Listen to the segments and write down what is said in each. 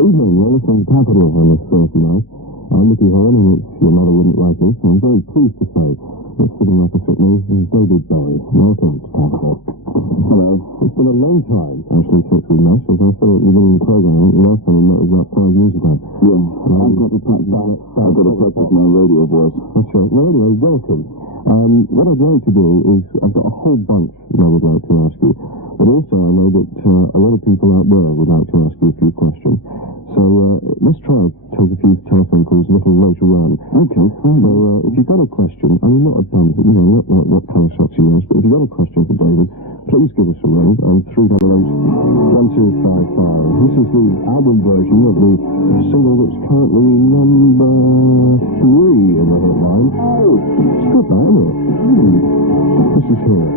Good evening, you're listening to Capital on this Thursday night. I'm Nicky Horne, and it's Your Mother Wouldn't Like This, and I'm very pleased to say that sitting opposite me is Bowie. Welcome to Capital. Hello. It's been a long time, actually, since we met. As I said at the beginning of the program, I think the last time we met was about 5 years ago. Yeah, I've got to practice my radio voice. That's right. Well, anyway, welcome. What I'd like to do is, I've got a whole bunch that I would like to ask you. But also, I know that a lot of people out there would like to ask you a few questions. So, let's try and take a few telephone calls a little later on. Okay, fine. So, if you've got a question, I mean, not a dumb, not what kind of socks you wear, but if you've got a question for David, please give us a ring on 388-1255. This is the album version of the single that's currently number 3 in the hit line. Oh, it's good, that, isn't it? This is here.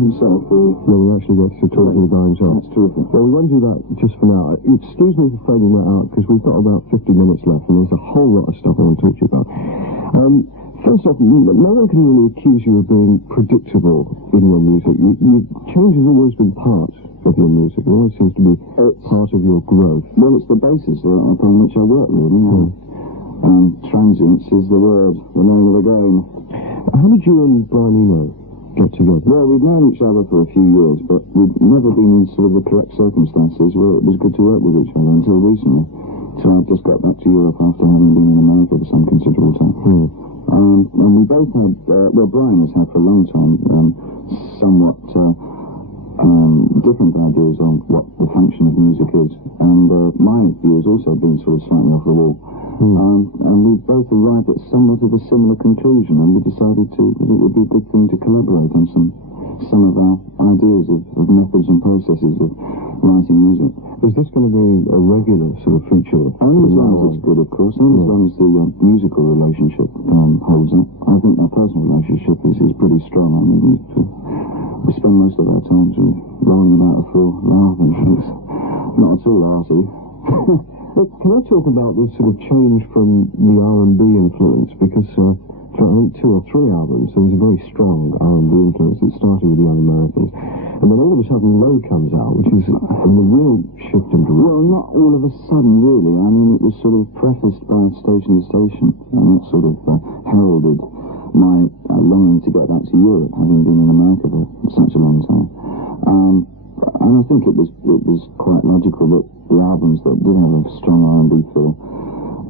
himself, or... No, we actually get to talk to the guy himself. That's terrific. Well, we won't do that just for now. Excuse me for fading that out, because we've got about 50 minutes left, and there's a whole lot of stuff I want to talk to you about. First off, no one can really accuse you of being predictable in your music. Change has always been part of your music. It always seems to be part of your growth. Well, it's the basis upon which I work, really. Transience is the word, the name of the game. How did you and Brian Eno get together? Well, we've known each other for a few years, but we've never been in sort of the correct circumstances where it was good to work with each other until recently. So I just got back to Europe after having been in America for some considerable time. And we both had, Brian has had for a long time, somewhat different ideas on what the function of music is. And my view has also been sort of slightly off the wall. And we both arrived at somewhat of a similar conclusion, and we decided that it would be a good thing to collaborate on some of our ideas of methods and processes of writing music. Is this going to be a regular sort of feature? Only as long as it's good, of course, only as long as the musical relationship holds up. I think our personal relationship is pretty strong. I mean, we spend most of our time sort of rolling about the floor, laughing. It's not at all arsey. But can I talk about this sort of change from the R&B influence? Because for I think 2 or 3 albums, there was a very strong R&B influence that started with Young Americans. And then all of a sudden Low comes out, which is a real shift in direction. Well, not all of a sudden, really. I mean, it was sort of prefaced by Station to Station, and that sort of heralded my longing to get back to Europe, having been in America for such a long time. And I think it was quite logical that the albums that did have a strong R&B feel,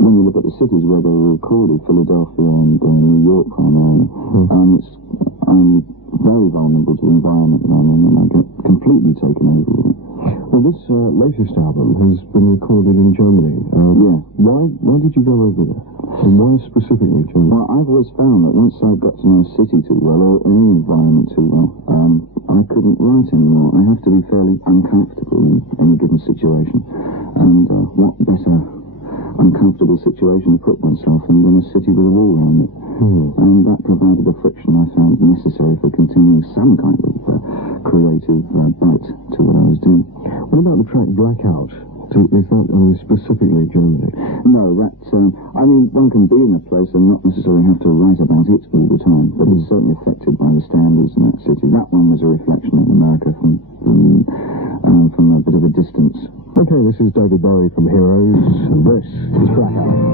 when you look at the cities where they were recorded, Philadelphia and New York primarily, I'm very vulnerable to the environment that I'm in, and I get completely taken over with it. Well, this latest album has been recorded in Germany. Why did you go over there? And why specifically Germany? Well, I've always found that once I got to know a city too well, or any environment too well, I couldn't write anymore. I have to be fairly uncomfortable in any given situation. And what better uncomfortable situation to put oneself in than a city with a wall around it. And that provided the friction I found necessary for continuing some kind of creative bite to what I was doing. What about the track Blackout? Is that specifically Germany? No, I mean, one can be in a place and not necessarily have to write about it all the time, but it's certainly affected by the standards in that city. That one was a reflection of America from a bit of a distance. Okay, this is David Bowie from Heroes, and this is Blackout.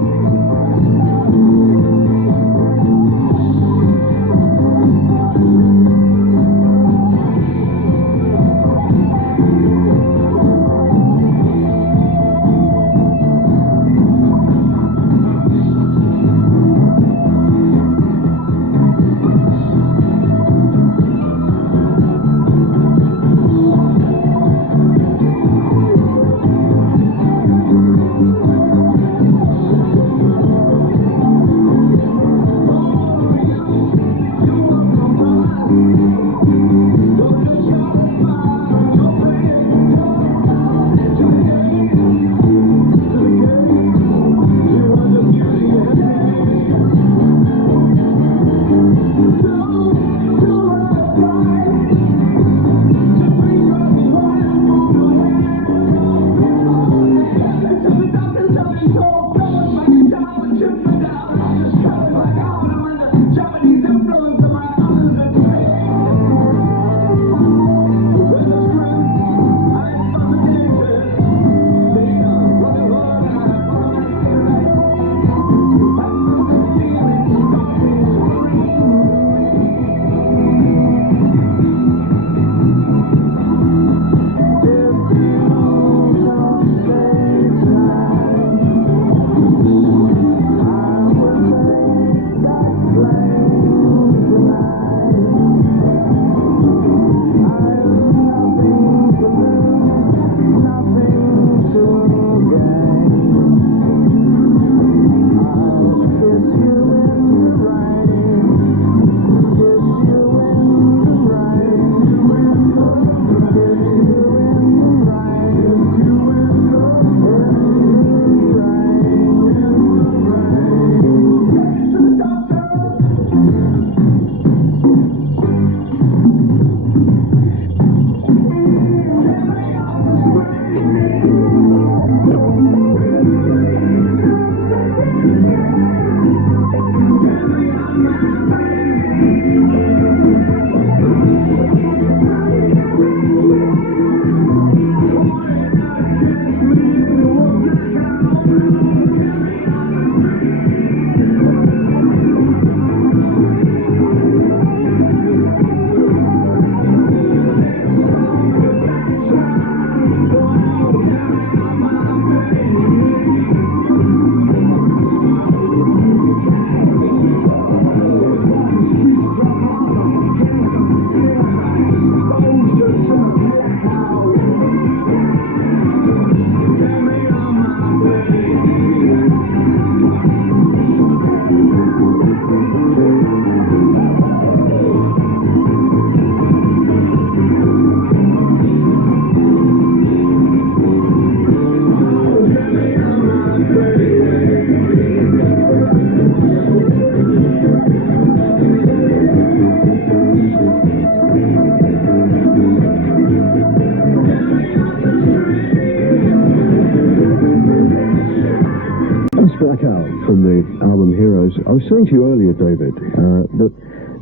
Back Out from the album Heroes. I was saying to you earlier, David, that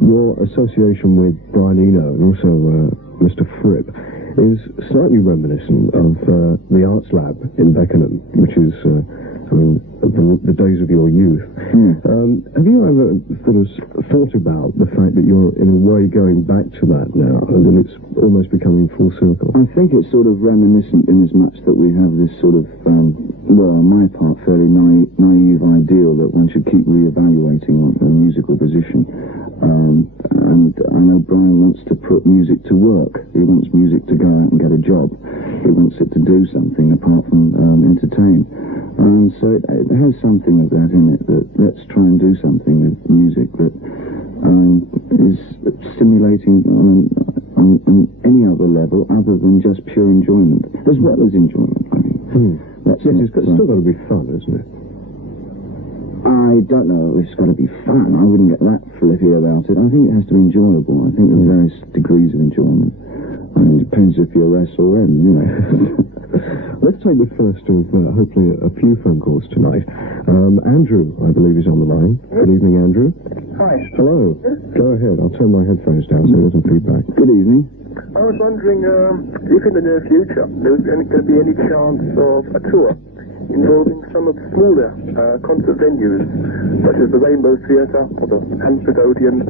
your association with Brian Eno and also Mr. Fripp is slightly reminiscent of the Arts Lab in Beckenham, which is, the days of your youth. Have you ever sort of thought about the fact that you're in a way going back to that now, and then it's almost becoming full circle? I think it's sort of reminiscent in as much that we have this sort of, well, on my part, fairly naive ideal that one should keep reevaluating a musical position. And I know Brian wants to put music to work. He wants music to go out and get a job. He wants it to do something apart from entertain. So it has something of that in it, that let's try and do something with music that is stimulating on any other level other than just pure enjoyment, as well as enjoyment. I mean, Yes, it's still got to be fun, isn't it? I don't know if it's got to be fun. I wouldn't get that flippy about it. I think it has to be enjoyable. I think there are various degrees of enjoyment. I mean, it depends if you're S or M, you know. Let's take the first of, hopefully, a few phone calls tonight. Andrew, I believe, is on the line. Good evening, Andrew. Hi. Hello. Go ahead. I'll turn my headphones down so there's some feedback. Good evening. I was wondering if in the near future there's going to be any chance of a tour involving some of the smaller concert venues, such as the Rainbow Theatre or the Hampstead Odeon,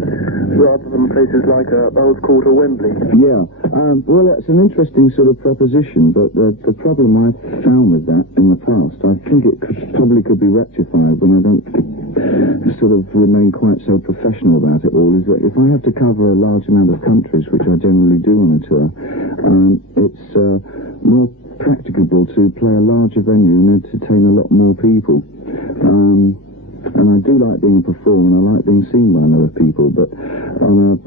rather than places like Earls Court or Wembley. Yeah. Well, that's an interesting sort of proposition, but the problem I've found with that in the past, I think it probably could be rectified when I don't sort of remain quite so professional about it all, is that if I have to cover a large amount of countries, which I generally do on a tour, it's more practicable to play a larger venue and entertain a lot more people. And I do like being a performer, and I like being seen by other people, but on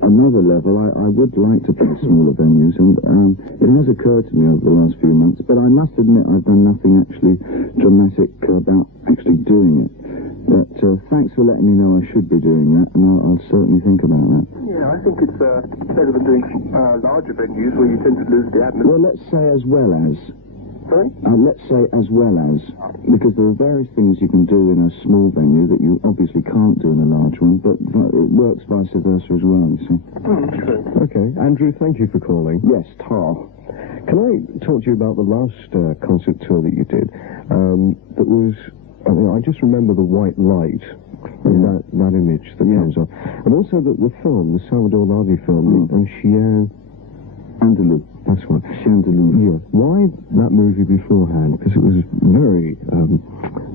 another level, I would like to play smaller venues, and it has occurred to me over the last few months, but I must admit I've done nothing actually dramatic about actually doing it. But thanks for letting me know I should be doing that, and I'll certainly think about that. Yeah, I think it's better than doing larger venues where you tend to lose the atmosphere. Well, let's say as well as. Sorry? Let's say as well as, because there are various things you can do in a small venue that you obviously can't do in a large one, but it works vice versa as well, you see. True. Okay. Andrew, thank you for calling. Yes, Tar. Can I talk to you about the last concert tour that you did? That was... I just remember the white light, and that image that comes on. And also the film, the Salvador Dali film, and Chien Andalou. That's right. Chien Andalou. Yeah. Why that movie beforehand? Because it was very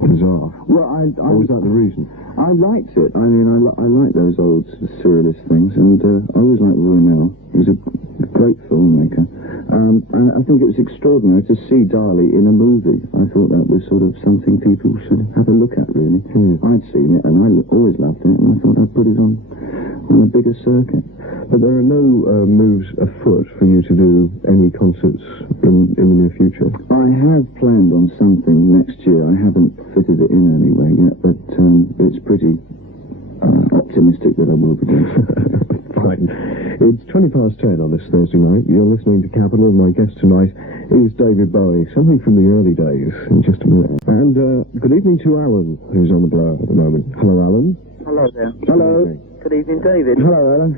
bizarre. Well, or was that the reason? I liked it. I mean, I like those old surrealist things, and I always liked Brunel. He was a great filmmaker. And I think it was extraordinary to see Dali in a movie. I thought that was sort of something people should have a look at, really. I'd seen it, and I always loved it, and I thought I'd put it on a bigger circuit. But there are no moves afoot for you to do any concerts in the near future? I have planned on something next year. I haven't fitted it in anywhere yet, but it's pretty optimistic that I will be doing something. Fine. It's 10:20 on this Thursday night. You're listening to Capital. My guest tonight is David Bowie. Something from the early days in just a minute. And good evening to Alan, who's on the blower at the moment. Hello, Alan. Hello there. Hello. Good evening, David. Hello, Alan.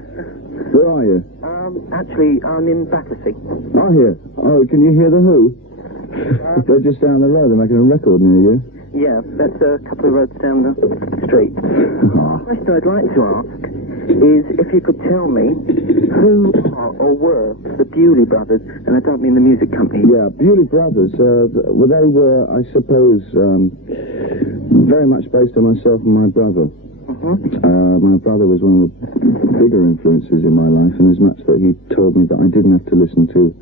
Where are you? Actually, I'm in Battersea. Oh, here. Oh, can you hear the Who? They're just down the road. They're making a record near you. Yeah, that's a couple of roads down the street. The question I'd like to ask is if you could tell me who are or were the Bowie brothers, and I don't mean the music company. Yeah, Bowie brothers. Well, they were, I suppose, very much based on myself and my brother. My brother was one of the bigger influences in my life, and as much that he told me that I didn't have to listen to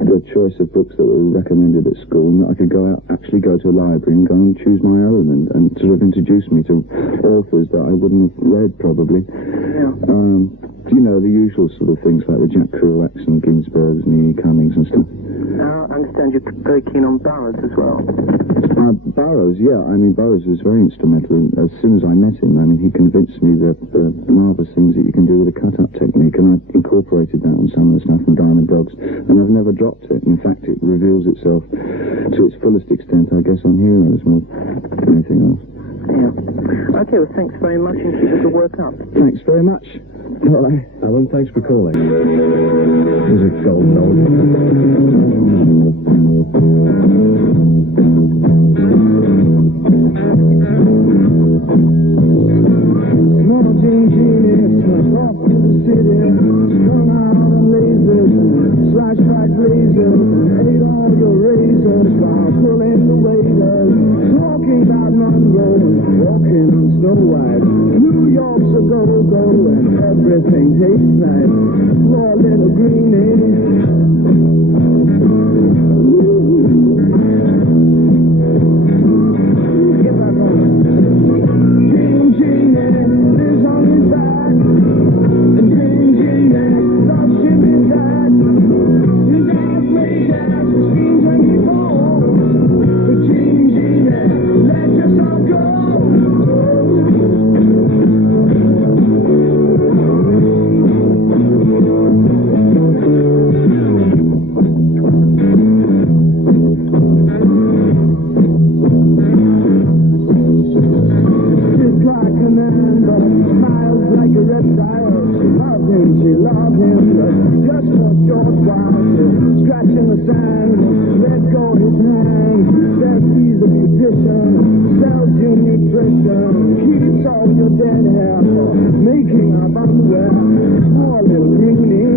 the choice of books that were recommended at school, and that I could actually go to a library and go and choose my own, and sort of introduce me to authors that I wouldn't have read probably. Yeah. You know, the usual sort of things like the Jack Kerouacs and Ginsbergs and E. Cummings and stuff. I understand you're very keen on Burroughs as well. Burroughs, yeah. I mean, Burroughs was very instrumental. As soon as as I met him, I mean, he convinced me that the marvellous things that you can do with a cut-up technique, and I incorporated that on some of the stuff from Diamond Dogs, and I've never dropped it. In fact, it reveals itself to its fullest extent, I guess, on Heroes more than anything else. Yeah. Okay, well, thanks very much, and keep us to work up. Thanks very much. Bye. Alan, thanks for calling. Is it golden Everything tastes nice. Poor little greenie. Get back on. King Genie lives on his back. And King Genie loves him his dad. His dad plays out the schemes when he falls. But King Genie, let yourself go. She loved him, but just for a short while. Scratching the sand, let go his hand. Says he's a musician, sells you nutrition, keeps all your dead hair for making up underwear. Poor little greenie.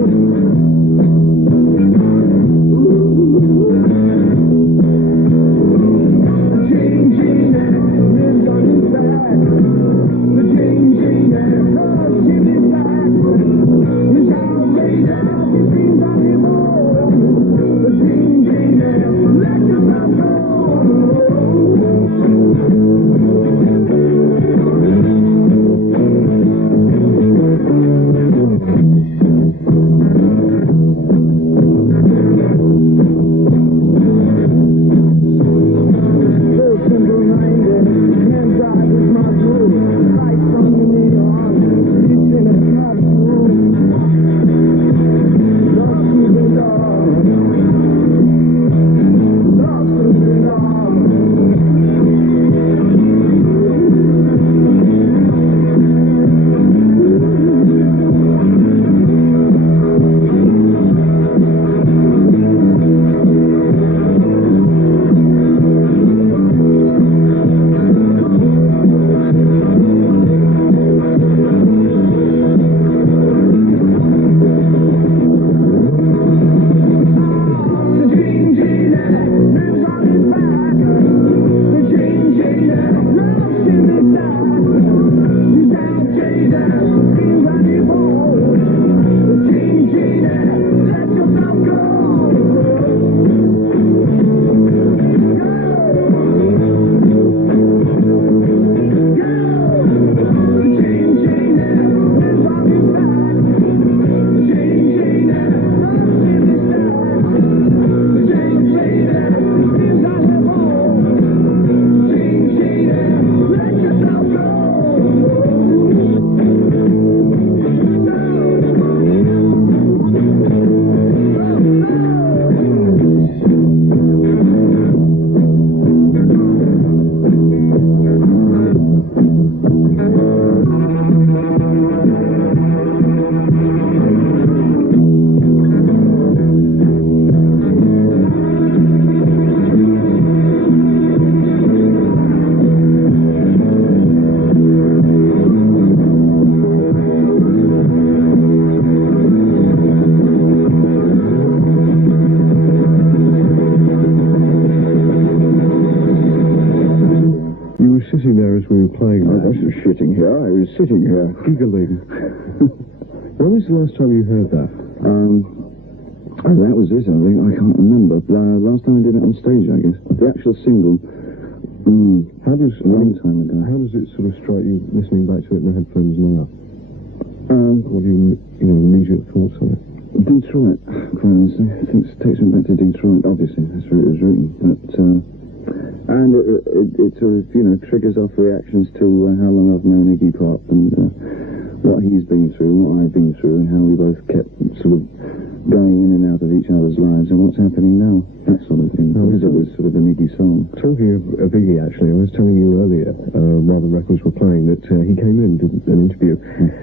King Genie lives on his back. The King Genie loves Jimmy's back. sitting there as we were playing that. I wasn't sitting here, I was sitting here. Giggling. When was the last time you heard that? That was it, I think. I can't remember. Last time I did it on stage, I guess. The actual single. How does a long time ago. How does it sort of strike you listening back to it in the headphones now? What are your immediate thoughts on it? Detroit, quite honestly. I think it takes me back to Detroit. Obviously, that's where it was written. But And it sort of, you know, triggers off reactions to how long I've known Iggy Pop and what he's been through and what I've been through and how we both kept sort of going in and out of each other's lives and what's happening now, that sort of thing. Because it was sort of an Iggy song. Talking of Iggy, actually, I was telling you earlier, while the records were playing, that he came in, did an interview,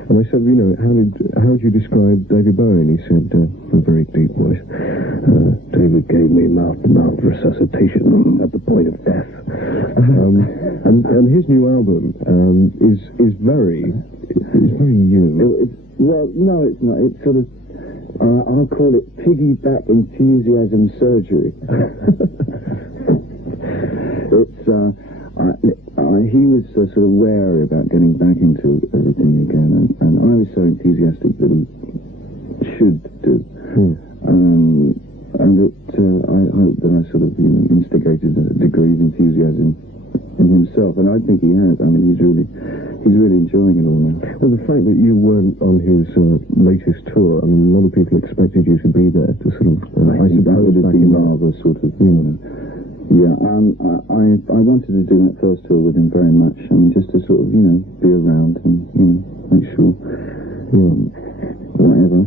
and I said, you know, how would you describe David Bowie? And he said, in a very deep voice, David gave me mouth-to-mouth resuscitation at the point of death. And his new album is very you. Well, no, it's not. It's sort of, I'll call it piggyback enthusiasm surgery. It's, he was sort of wary about getting back into everything again, and I was so enthusiastic that he should do. And I hope that I sort of, you know, instigated a degree of enthusiasm in himself, and I think he has. I mean, he's really enjoying it all now. Well, the fact that you weren't on his latest tour, I mean, a lot of people expected you to be there to sort of, I suppose, that would have been rather sort of, you know. Yeah, I wanted to do that first tour with him very much, I mean, just to sort of, you know, be around and, you know, make sure, whatever.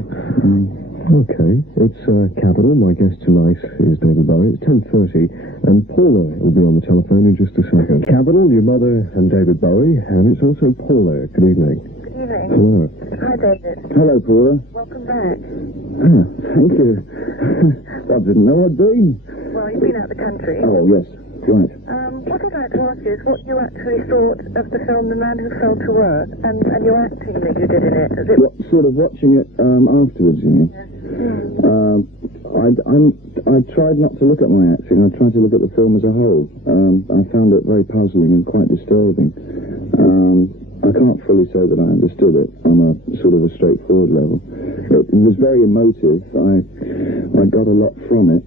Okay, it's Capital. My guest tonight is David Bowie. It's 10:30, and Paula will be on the telephone in just a second. Capital, your mother and David Bowie, and it's also Paula. Good evening. Good evening. Hello. Hi, David. Hello, Paula. Welcome back. Ah, thank you. I didn't know I'd been. Well, you've been out the country. Oh, yes, right. What I'd like to ask you is what you actually thought of the film The Man Who Fell to Earth and your acting that you did in it. Is it... What, sort of watching it afterwards, you mean? Yes. I tried not to look at my acting. I tried to look at the film as a whole. I found it very puzzling and quite disturbing. I can't fully say that I understood it on a sort of a straightforward level. It was very emotive. I got a lot from it.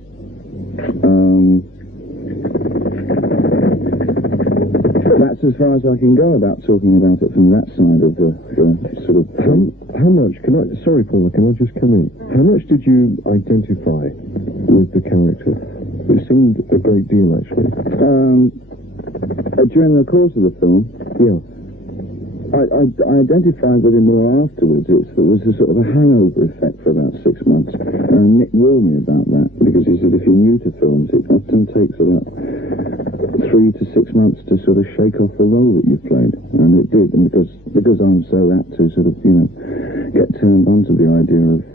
That's as far as I can go about talking about it from that side of the sort of... How much, sorry Paula, can I just come in? How much did you identify with the character? It seemed a great deal, actually. During the course of the film, Yeah. I identified with him more afterwards. It was a sort of a hangover effect for about 6 months. And Nick warned me about that, because he said if you're new to films, it often takes about 3 to 6 months to sort of shake off the role that you've played. And it did, and because I'm so apt to sort of, you know, get turned on to the idea of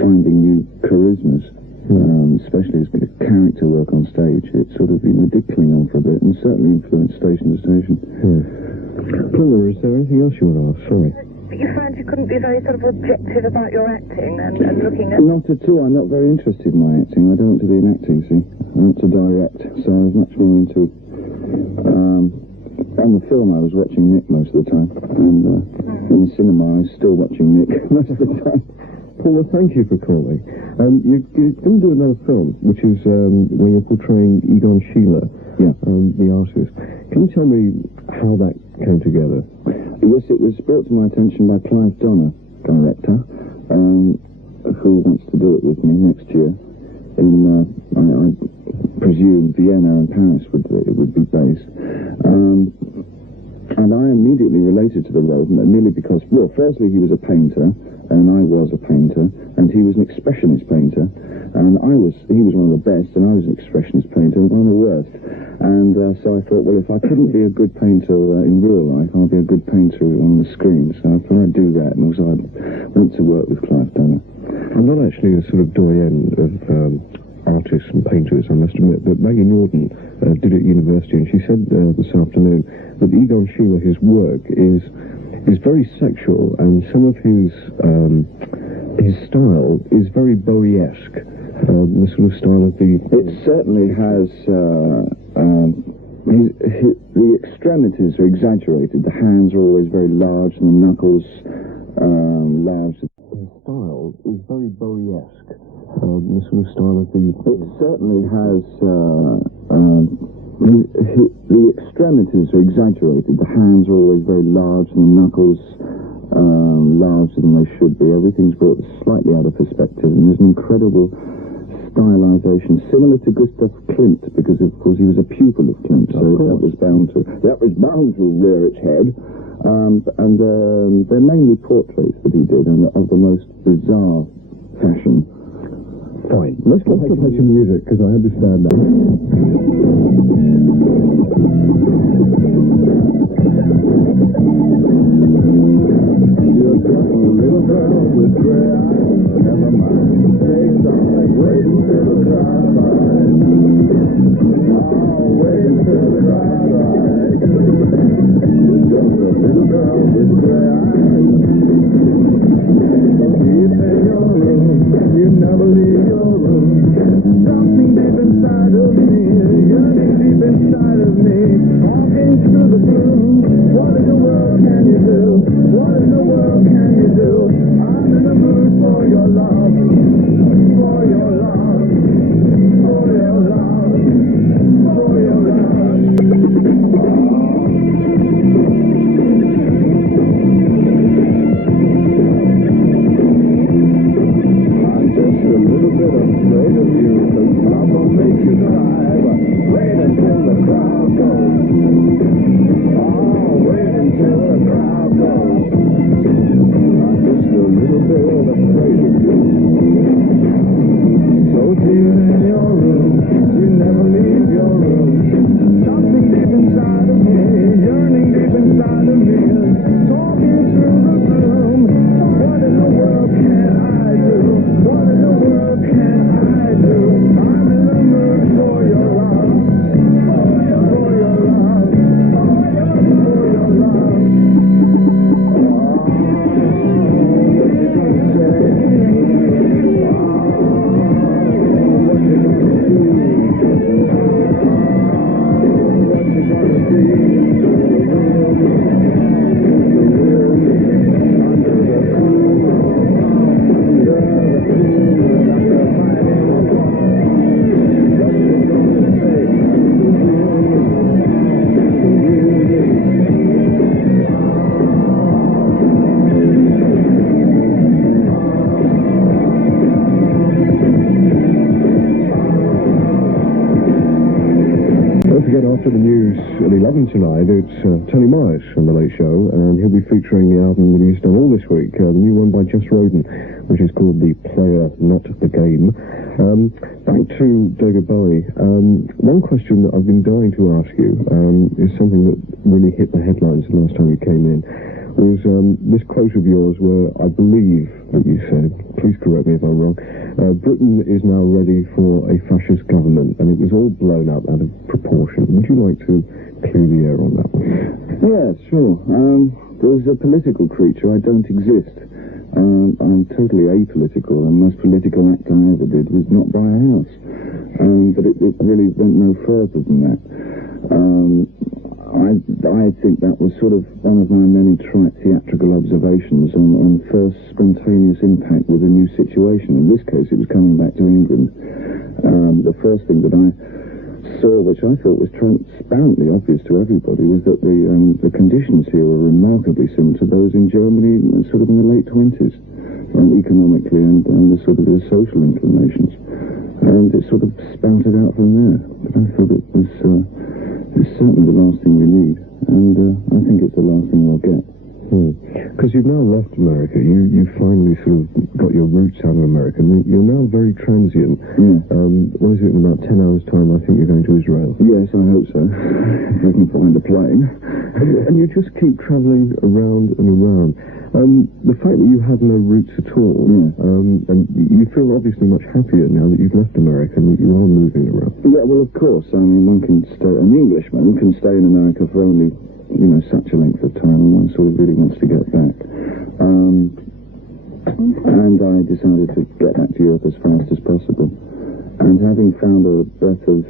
finding new charismas, especially as character work on stage, it sort of, you know, did cling on for a bit, and certainly influenced station to station. Paula, is there anything else you want to ask? Sorry. But you found you couldn't be very sort of objective about your acting and looking at... Not at all. I'm not very interested in my acting. I don't want to be in acting, see. I want to direct, so I was much more into... on the film, I was watching Nick most of the time, and in the cinema, I was still watching Nick most of the time. Paula, thank you for calling. You're going to do another film, which is where you're portraying Egon Schiele, the artist. Can you tell me how that came together? Yes, it was brought to my attention by Clive Donner, director, who wants to do it with me next year. In, I presume, Vienna and Paris it would be based. And I immediately related to the role, merely because, well, firstly, he was a painter, and I was a painter, and he was an expressionist painter, and he was one of the best, and I was an expressionist painter, one of the worst. And so I thought, well, if I couldn't be a good painter in real life, I'll be a good painter on the screen. So I thought I'd do that, and also I went to work with Clive Donner. I'm not actually a sort of doyen of artists and painters, I must admit, but Maggie Norton did at university, and she said this afternoon that Egon Schiele, his work, is very sexual, and some of his style is very Bowie-esque. The sort of style of the... It certainly has... the extremities are exaggerated. The hands are always very large, and the knuckles large. His style is very Bowie-esque. The sort of style of the... It certainly has... the extremities are exaggerated. The hands are always very large, and the knuckles larger than they should be. Everything's brought slightly out of perspective, and there's an incredible stylisation, similar to Gustav Klimt, because of course he was a pupil of Klimt, so that was bound to rear its head. And they're mainly portraits that he did, and of the most bizarre fashion. Fine. Let's play some music, because I understand that. You're just a little girl with gray eyes. Never mind. Stay darling. Wait until the crowd rides. Oh, wait until the crowd rides. You're just a little girl with gray eyes. Deep in your room, you never leave your room. Something deep inside of me, yearning deep inside of me, talking through the gloom. What in the world can you do? What in the world can you do? I'm in the mood for your love, for your love, for your love, for your love. I'm just a little bit afraid of you, 'cause love will make you cry, but wait until the crowd goes. Oh, wait until the crowd goes. I'm just a little bit afraid of you. So deep in your room, you never leave your room. Something deep inside of me, yearning deep inside of me, talking through the gloom. What in the world can I do? What in the world can I do? I'm in the mood for your love, for your love, for your love. What you gonna say? What you gonna do? What you gonna be? The real me, under the cool, under the cool, under my name. What you gonna say? The real me, the real me. Don't forget, after the news at 11 tonight, it's Tony Myers from The Late Show, and he'll be featuring the album that he's done all this week, the new one by Just Roden, which is called The Player, Not the Game. Back to David Bowie. One question that I've been dying to ask you is something that really hit the headlines the last time you came in, was this quote of yours where I believe that you said, please correct me if I'm wrong, Britain is now ready for a fascist government, and it was all blown up out of proportion. Would you like to clear the air on that one? Yeah, sure. As a political creature, I don't exist. I'm totally apolitical, and the most political act I ever did was not buy a house. But it really went no further than that. I think that was sort of one of my many trite theatrical observations on first spontaneous impact with a new situation. In this case, it was coming back to England. The first thing that I saw, which I thought was transparently obvious to everybody, was that the conditions here were remarkably similar to those in Germany, sort of in the late 20s, economically and the sort of the social inclinations. And it sort of spouted out from there. But I thought it was it's certainly the last thing we need, and I think it's the last thing we'll get. Because you've now left America, you finally sort of got your roots out of America, and you're now very transient. What is it, in about 10 hours' time, I think you're going to Israel? Yes, I hope so. If I can find a plane. And you just keep travelling around and around. The fact that you have no roots at all, and you feel obviously much happier now that you've left America and that you are moving around. Yeah, well, of course. I mean, an Englishman can stay in America for only, such a length of time, and one sort of really wants to get back. And I decided to get back to Europe as fast as possible. And having found a breath of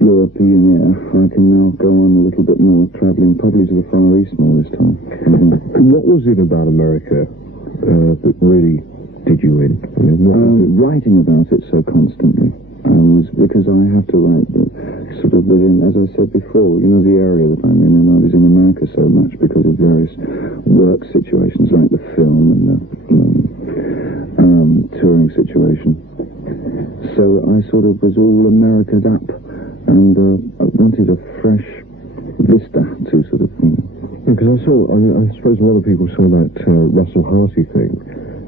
European air, I can now go on a little bit more, travelling probably to the Far East more this time. What was it about America that really did you in? I mean, writing about it so constantly. Was because I have to write sort of within, as I said before, the area that I'm in, and I was in America so much because of various work situations like the film and the touring situation. So I sort of was all America'd up, and I wanted a fresh vista to sort of... Because I suppose a lot of people saw that Russell Harty thing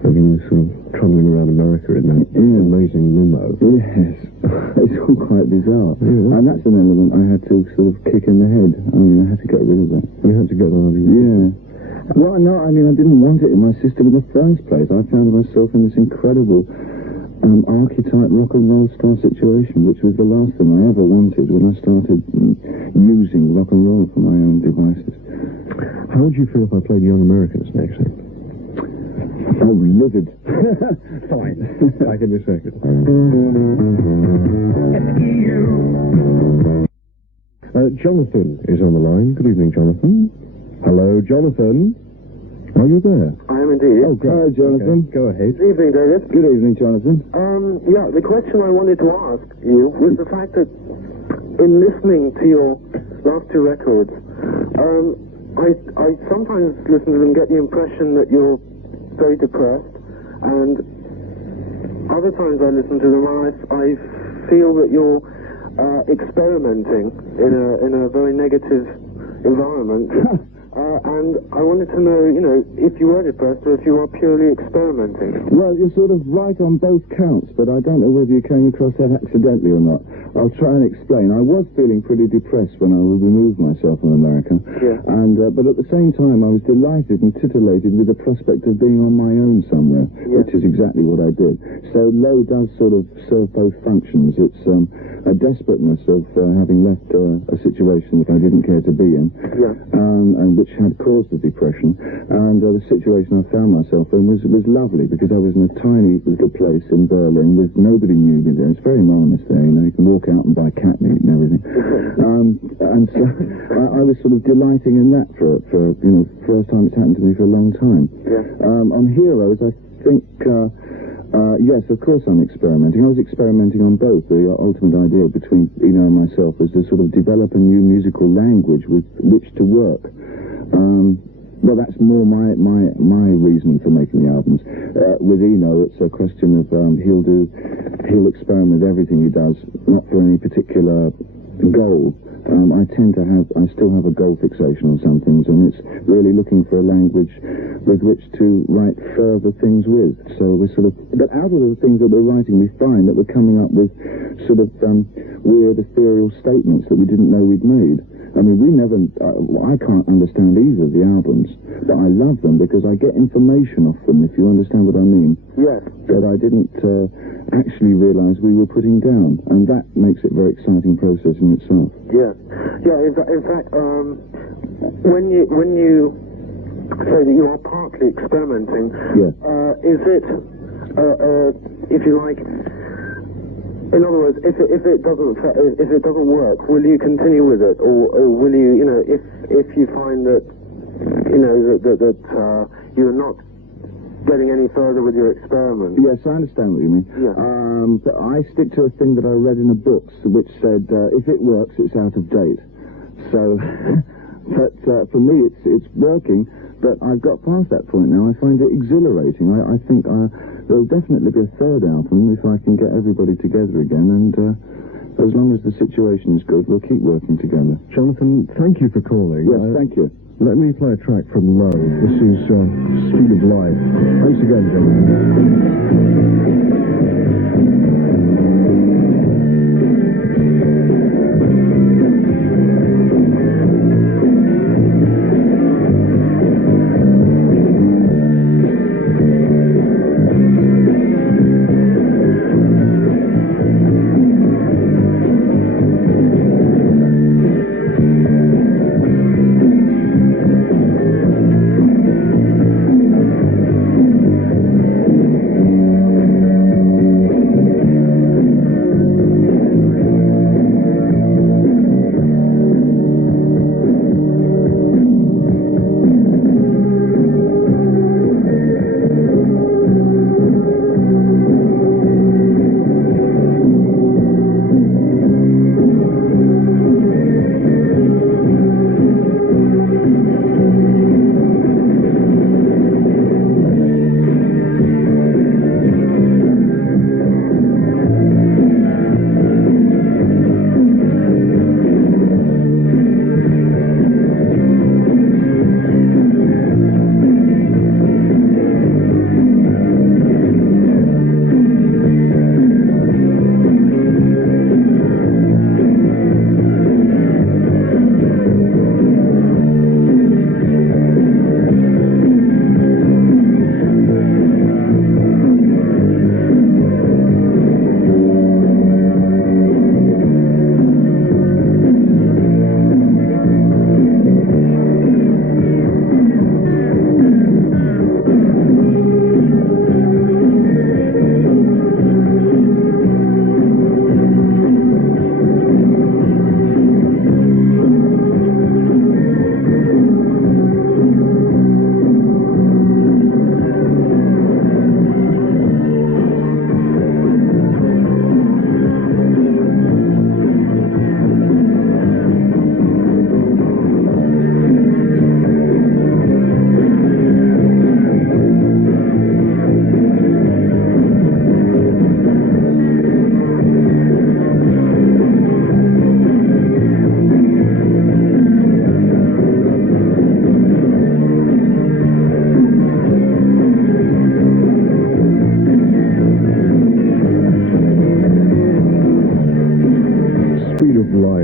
of you sort of travelling around America in that amazing limo. Yes, it's all quite bizarre. Yeah. And that's an element I had to sort of kick in the head. I mean, I had to get rid of that. You had to get that out of you. Yeah. Well, no, I mean, I didn't want it in my system in the first place. I found myself in this incredible archetype rock and roll star situation, which was the last thing I ever wanted when I started using rock and roll for my own devices. How would you feel if I played Young Americans next then? Oh, livid. Fine. Back in a second. Jonathan is on the line. Good evening, Jonathan. Hello, Jonathan. Are you there? I am indeed. Oh, great. Hi, Jonathan. Okay. Go ahead. Good evening, David. Good evening, Jonathan. Yeah, the question I wanted to ask you was the fact that in listening to your last two records, I sometimes listen to them and get the impression that you're very depressed, and other times I listen to them and I feel that you're experimenting in a very negative environment. And I wanted to know, you know, if you were depressed or if you were purely experimenting. Well, you're sort of right on both counts, but I don't know whether you came across that accidentally or not. I'll try and explain. I was feeling pretty depressed when I removed myself from America. Yeah. And but at the same time, I was delighted and titillated with the prospect of being on my own somewhere, which is exactly what I did. So Low does sort of serve both functions. It's a desperateness of having left a situation that I didn't care to be in, and which had caused the depression. And the situation I found myself in was lovely, because I was in a tiny little place in Berlin with nobody knew me there. It's very anonymous there, you know. You can walk out and buy cat meat and everything. And so I was sort of delighting in that for you know, first time it's happened to me for a long time. On Heroes, I think, yes, of course I'm experimenting. I was experimenting on both. The ultimate idea between Eno and myself was to sort of develop a new musical language with which to work. Well, that's more my reason for making the albums. With Eno, it's a question of he'll experiment with everything he does, not for any particular goal. I still have a goal fixation on some things, and it's really looking for a language with which to write further things with. So we're sort of, but out of the things that we're writing, we find that we're coming up with sort of weird ethereal statements that we didn't know we'd made. I mean, I can't understand either of the albums, but I love them because I get information off them, if you understand what I mean. Yes. That I didn't actually realise we were putting down, and that makes it a very exciting process in itself. Yeah. In fact, when you say that you are partly experimenting, is it, if you like, in other words, if it doesn't work, will you continue with it, or will you, you know, if you find that, you know, that you're not getting any further with your experiment? Yes, I understand what you mean. Yeah. But I stick to a thing that I read in a book, which said, if it works, it's out of date. So, but for me, it's working. But I've got past that point now. I find it exhilarating. I think there'll definitely be a third album if I can get everybody together again. And as long as the situation is good, we'll keep working together. Jonathan, thank you for calling. Yes, thank you. Let me play a track from Low. This is Speed of Life. Thanks again, Jonathan.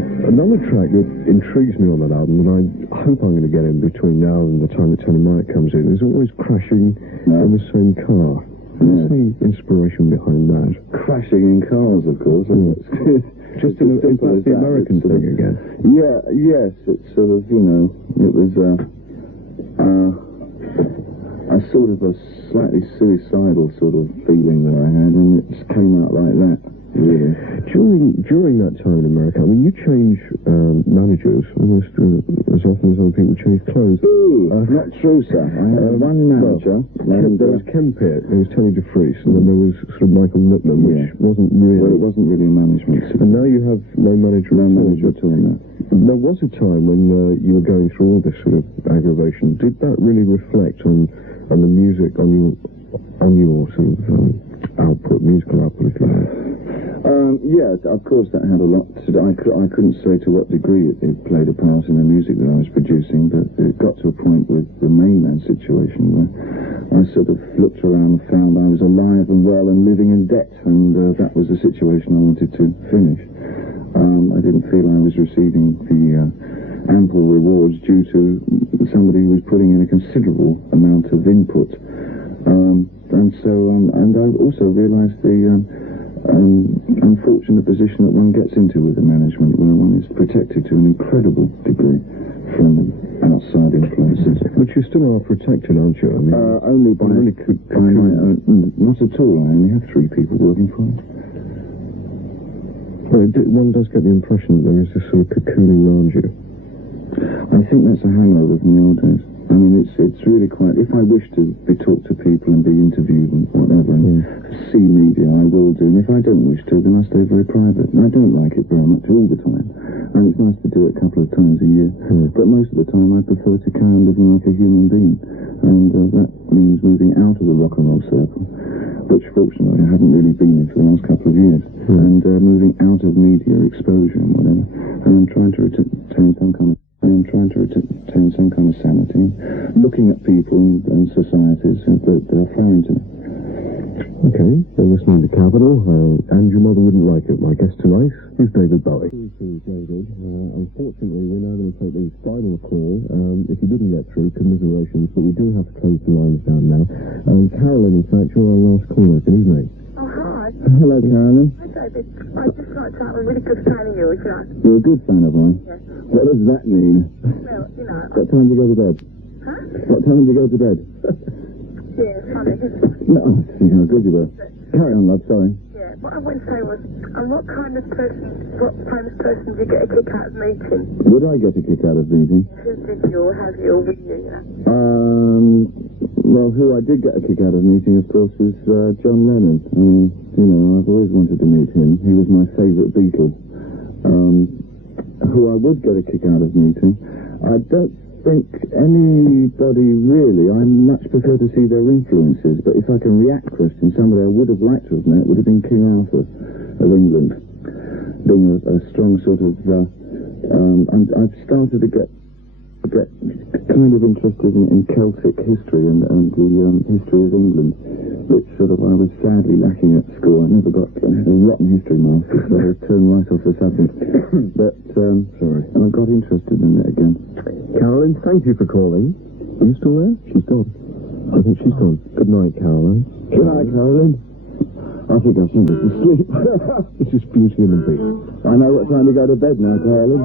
Right. Another track that intrigues me on that album, and I hope I'm going to get in between now and the time that Tony Mike comes in, is always crashing in the same car. What's the inspiration behind that? Crashing in cars, of course. Just in the American thing again. Yeah, yes, it's sort of, you know, it was a sort of a slightly suicidal sort of feeling that I had, and it just came out like that, really. During that time in America, I mean, you change managers almost as often as other people change clothes. Not true, sir. I had one manager. There was Ken Pitt, there was Tony DeFries, and then there was sort of Michael Whitman, which wasn't really... Well, it wasn't really management. And now you have no manager at all. No manager at all, no. There was a time when you were going through all this sort of aggravation. Did that really reflect on the music, on your sort of musical output, if you like? Yeah, of course that had a lot to do. I couldn't say to what degree it played a part in the music that I was producing, but it got to a point with the Main Man situation where I sort of looked around and found I was alive and well and living in debt, and that was the situation I wanted to finish. I didn't feel I was receiving the ample rewards due to somebody who was putting in a considerable amount of input. And I also realised the unfortunate position that one gets into with the management, where one is protected to an incredible degree from outside influences. But you still are protected, aren't you? I mean, only by my own. Not at all. I only have 3 people working for me. Well, one does get the impression that there is this sort of cocoon around you. I think that's a hangover from the old days. I mean, it's really quite... If I wish to be talked to people and be interviewed and whatever, and see media, I will do. And if I don't wish to, then I stay very private. And I don't like it very much all the time. And it's nice to do it a couple of times a year. But most of the time, I prefer to carry on living like a human being. And that means moving out of the rock and roll circle, which fortunately I haven't really been in for the last couple of years. And moving out of media exposure and whatever. And I'm trying to retain some kind of... sanity, looking at people and societies that are foreign to me. Okay, you're listening to Capital, and your mother wouldn't like it. My guest tonight is David Bowie. David, unfortunately, we're now going to take the final call. If you didn't get through, commiserations, but we do have to close the lines down now. And Carolyn, in fact, you're our last caller. Good evening. Oh, hi. Hello, Carolyn. Hi, David. I'd just like to have a really good fan of yours, you know. You're a good fan of mine? Yes. What does that mean? Well, you know... What time do you go to bed? Huh? What time do you go to bed? Yeah, funny. No, see how good you were. Carry on, love, sorry. Yeah, what I want to say was, what famous person did you get a kick out of meeting? Would I get a kick out of meeting? Who did you, or have you, or will you, you know? Well, who I did get a kick out of meeting, of course, is John Lennon. I mean, you know, I've always wanted to meet him. He was my favourite Beatle. Who I would get a kick out of meeting, I don't think anybody really. I much prefer to see their influences, but if I can react question, somebody I would have liked to have met would have been King Arthur of England, being a strong sort of... I've started to get kind of interested in Celtic history and the history of England, which sort of I was sadly lacking at school. I never got a rotten history master, so I turned right off the subject. But, sorry. And I got interested in it again. Carolyn, thank you for calling. Are you still there? She's gone. I think she's gone. Good night, Carolyn. Good night, Carolyn. I think I'll send her to sleep. This is Beauty and the Beast. I know what time to go to bed now, Carolyn.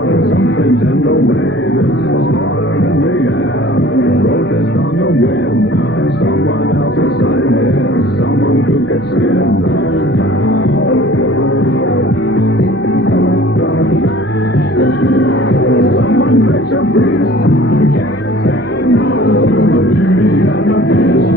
Something's in the way, there's water in the air. Protest on the wind, someone else is signing. Someone could get skinned. Someone makes a priest, you can't say no. The beauty and the beast,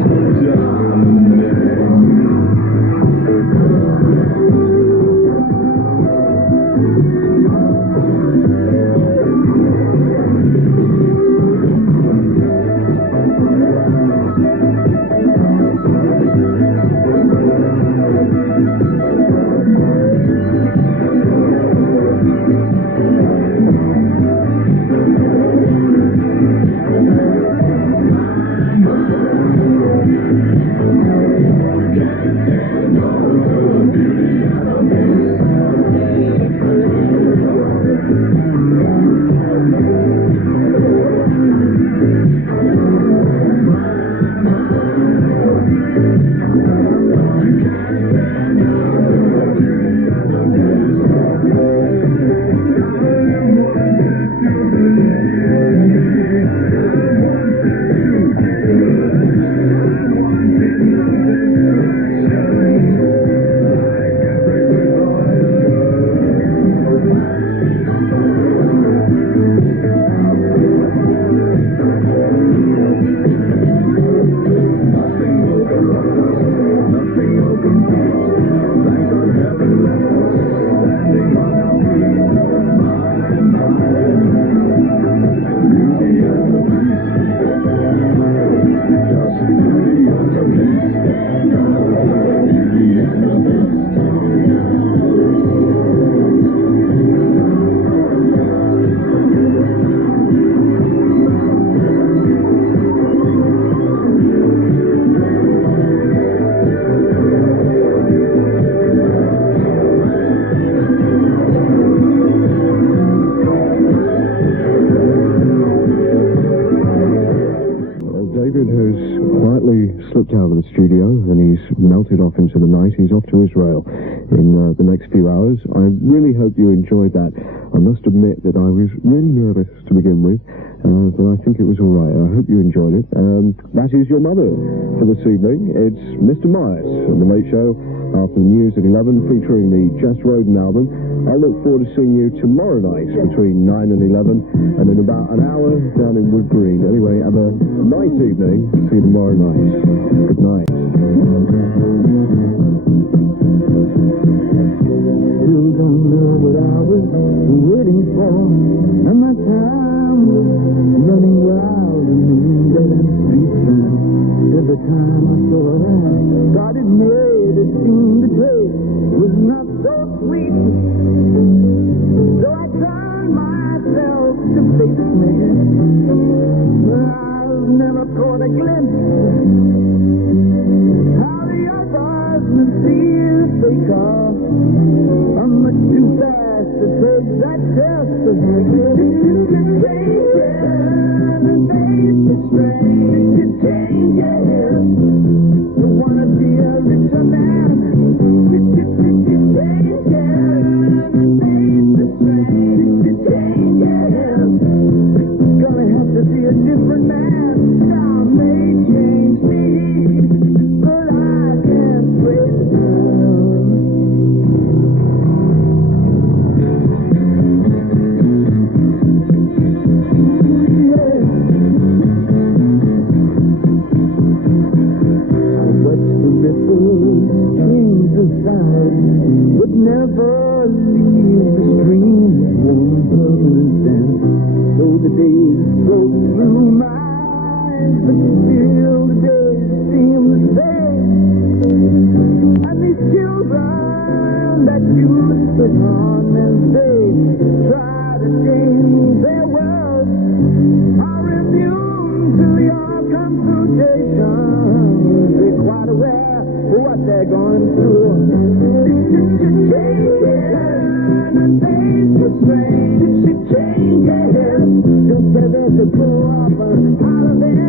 Out of the studio and he's melted off into the night. He's off to Israel in the next few hours. I really hope you enjoyed that. I must admit that I was really nervous to begin with, but I think it was all right. I hope you enjoyed it. That is your mother for this evening. It's Mr. Myers on The Late Show after the news at 11, featuring the Just Rodin album. I look forward to seeing you tomorrow night between 9 and 11, and in about an hour down in Wood Green. Anyway, have a nice evening. See you tomorrow night. Good night. Still don't know what I was waiting for, and my time was running wild in the dead-end street sign. Every time I thought I got it made, it seemed the taste was not so sweet. So I turned myself to face me, but I've never caught a glimpse how the others will see the faker. I'm much too fast to take that test. And face the strain to change it. You wanna be a richer man. Change it. And face the strain to change it. Gonna have to be a different man. Time may change me, but I can't break it down. Would never leave the stream with one permanent dance. So the days float through my eyes, but still the days seem the same. And these children that you spit on as they try to change their world are immune to your confrontations. They're quite aware of what they're going through. Change it, don't ever to grow up out of it.